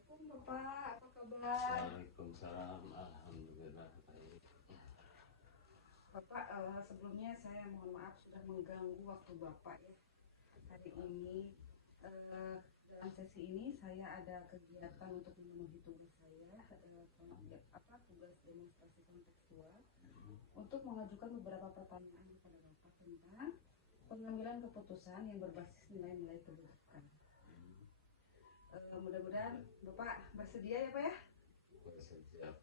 Assalamualaikum Bapak, apa kabar? Waalaikumsalam, alhamdulillah baik. Bapak, sebelumnya saya mohon maaf sudah mengganggu waktu Bapak ya. Hari ini, dalam sesi ini saya ada kegiatan untuk memenuhi tugas saya, tugas demonstrasi kontekstual, untuk mengajukan beberapa pertanyaan kepada Bapak tentang pengambilan keputusan yang berbasis nilai-nilai kebijakan. Mudah-mudahan Bapak bersedia ya Pak ya? Bersedia.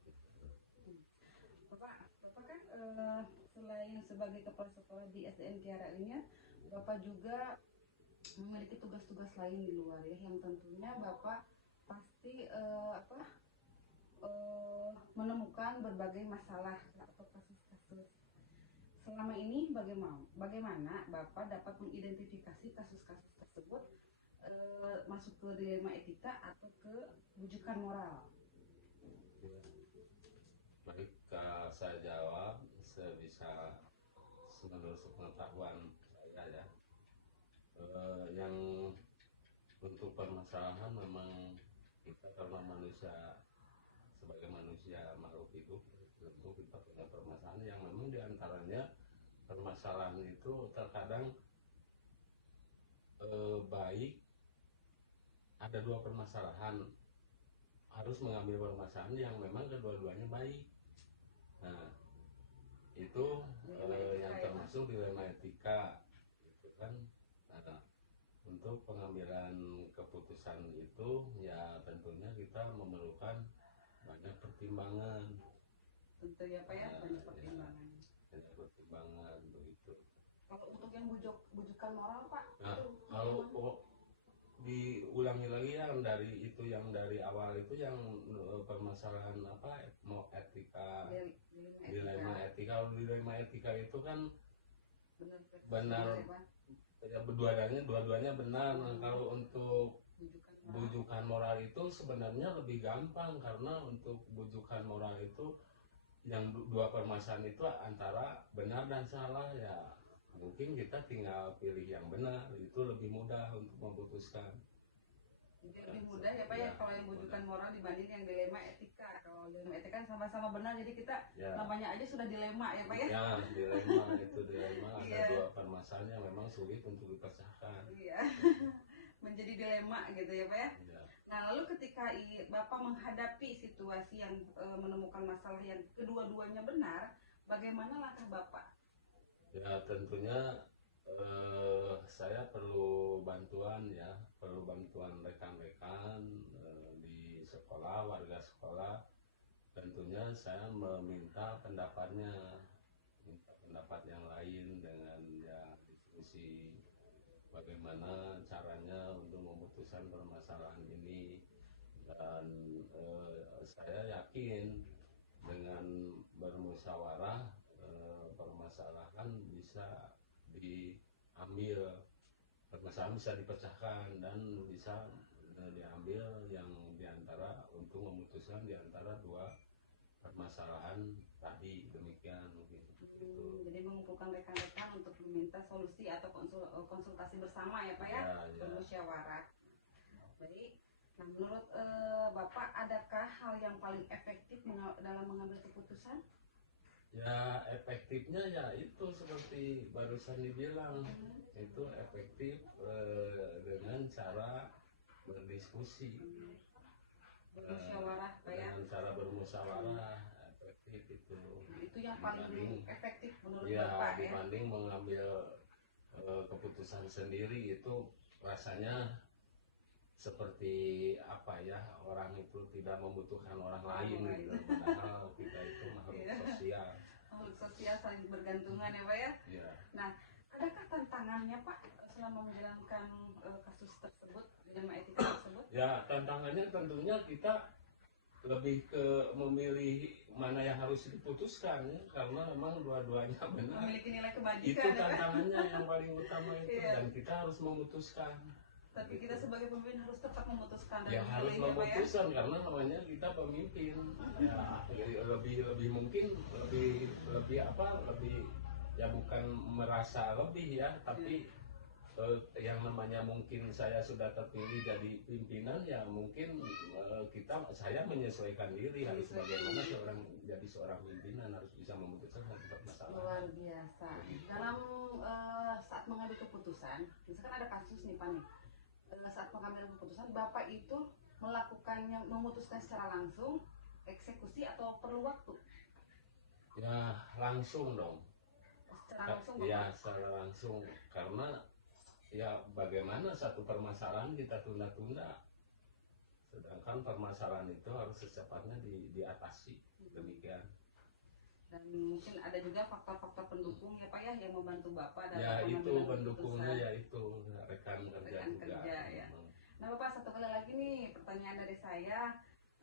Bapak kan selain sebagai kepala sekolah di SDN Kiara ini ya, Bapak juga memiliki tugas-tugas lain di luar ya, yang tentunya Bapak pasti menemukan berbagai masalah atau kasus-kasus. Selama ini bagaimana Bapak dapat mengidentifikasi kasus-kasus tersebut masuk ke dilema etika atau ke bujukan moral? Baik, saya jawab sebisa menurut pengetahuan saya ya. Yang untuk permasalahan memang kita karena manusia, sebagai manusia makhluk hidup, tentu kita punya permasalahan yang memang diantaranya permasalahan itu terkadang baik. Ada dua permasalahan, harus mengambil permasalahan yang memang kedua-duanya baik. Nah, itu yang termasuk dilema etika, gitu kan. Nah, untuk pengambilan keputusan itu ya tentunya kita memerlukan banyak pertimbangan. Tentu ya Pak ya, banyak pertimbangan. Banyak pertimbangan begitu. Kalau untuk yang bujukan moral Pak, nah kalau diulangi lagi yang dari awal itu yang permasalahan apa mau etika, dilema etika. Kalau dilema etika itu kan benar ya, dua-duanya benar. Nah, kalau untuk bujukan moral itu sebenarnya lebih gampang, karena untuk bujukan moral itu yang dua permasalahan itu antara benar dan salah ya. Mungkin kita tinggal pilih yang benar, itu lebih mudah untuk memutuskan. Jadi lebih mudah ya Pak ya kalau yang bujukan moral dibanding yang dilema etika. Kalau dilema etika kan sama-sama benar, jadi kita namanya aja sudah dilema ya Pak ya. Ya, dilema itu dilema ada dua permasalahan yang memang sulit untuk dipecahkan. Iya. Menjadi dilema gitu ya Pak ya. Nah, lalu ketika Bapak menghadapi situasi yang menemukan masalah yang kedua-duanya benar, bagaimana langkah Bapak? Ya tentunya saya perlu bantuan rekan-rekan di sekolah, warga sekolah. Tentunya saya meminta minta pendapat yang lain dengan ya diskusi bagaimana caranya untuk memutuskan permasalahan ini. Dan saya yakin dengan bermusyawarah permasalahan bisa diambil, permasalahan bisa dipecahkan dan bisa diambil yang diantara untuk memutuskan diantara dua permasalahan tadi, demikian mungkin. Jadi mengumpulkan rekan-rekan untuk meminta solusi atau konsultasi bersama ya Pak ya, bermusyawarah. Jadi, nah menurut Bapak adakah hal yang paling efektif dalam mengambil keputusan? Ya efektifnya ya itu seperti barusan dibilang, itu efektif dengan cara berdiskusi, bermusyawarah Pak ya. Dengan cara bermusyawarah efektif itu. Nah, itu yang paling efektif menurut ya, Bapak ya. Dibanding mengambil keputusan sendiri itu rasanya seperti apa ya, orang itu tidak membutuhkan orang lain gitu. Padahal kita itu makhluk sosial. Makhluk sosial saling bergantungan ya Pak ya. Nah, adakah tantangannya Pak selama menjalankan kasus tersebut, dilema etika tersebut? Ya, tantangannya tentunya kita lebih ke memilih mana yang harus diputuskan ya, karena memang dua-duanya benar. Memiliki nilai kebajikan. Itu tantangannya yang paling utama itu, dan kita harus memutuskan. Tapi kita sebagai pemimpin harus tetap memutuskan. Ya harus memutuskan ya? Karena namanya kita pemimpin. Ya, lebih mungkin lebih ya bukan merasa lebih ya, tapi yang namanya mungkin saya sudah terpilih jadi pimpinan, ya mungkin saya menyesuaikan diri harus bagaimana jadi seorang pimpinan, harus bisa memutuskan satu permasalahan. Luar biasa. Dalam saat mengambil keputusan, misalkan ada kasus nih Pak nih, saat pengambilan keputusan Bapak itu melakukannya, memutuskan secara langsung, eksekusi, atau perlu waktu? Ya langsung dong. Secara langsung Bapak? Ya secara langsung, karena ya bagaimana satu permasalahan kita tunda-tunda, sedangkan permasalahan itu harus secepatnya diatasi. Demikian. Dan mungkin ada juga faktor-faktor pendukung ya Pak ya, yang membantu Bapak dalam ya itu pendukungnya, keputusan. ya itu rekan kerja ya. Nah Bapak, satu kali lagi nih pertanyaan dari saya,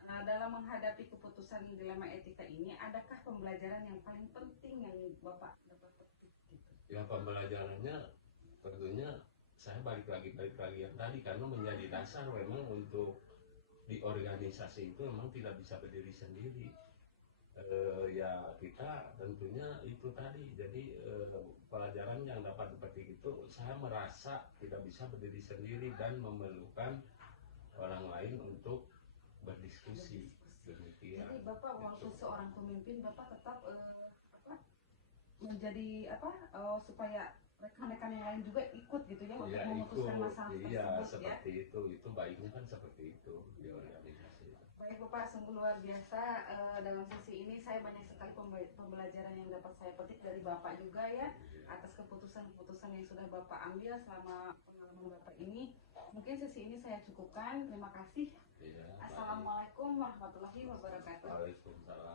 dalam menghadapi keputusan dilema etika ini, adakah pembelajaran yang paling penting yang Bapak dapat petik gitu? Ya pembelajarannya tentunya saya balik lagi yang tadi, karena menjadi dasar memang untuk di organisasi itu memang tidak bisa berdiri sendiri. Ya kita tentunya itu tadi, jadi pelajaran yang dapat dipetik itu, saya merasa tidak bisa berdiri sendiri dan memerlukan orang lain untuk berdiskusi. Demikian. Jadi Bapak walaupun seorang pemimpin, Bapak tetap menjadi supaya rekan-rekan yang lain juga ikut gitu ya, untuk memutuskan masalah tersebut. Iya, seperti itu baiknya kan seperti itu di organisasi. Baik Bapak, sungguh luar biasa. Dalam sesi ini saya banyak sekali pembelajaran yang dapat saya petik dari Bapak juga ya, atas keputusan-keputusan yang sudah Bapak ambil selama pengalaman Bapak ini. Mungkin sesi ini saya cukupkan. Terima kasih. Iya, Assalamualaikum warahmatullahi wabarakatuh. Waalaikumsalam.